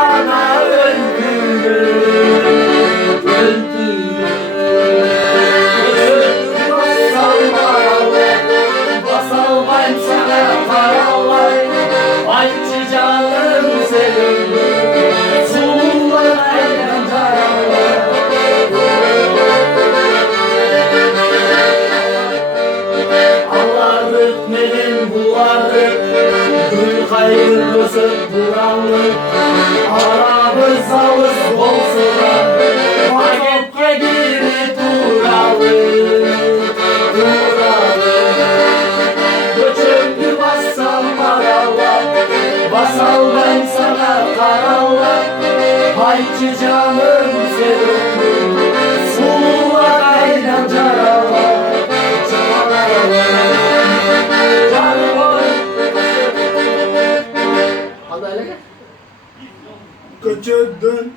bana öldürür, basal paralar, basal ben sana paralar. Ay canım senin, sullar aydan paralar. Allah'lık benim bularlık, gül hayırlısı buranlık. Aramız alız bolsuna, paketke giri duralık, duralık. Göçümdü bassal paralar, basal ben sana karalar. Hayçı canım senin, sullar aydan caralar. Köçürdün.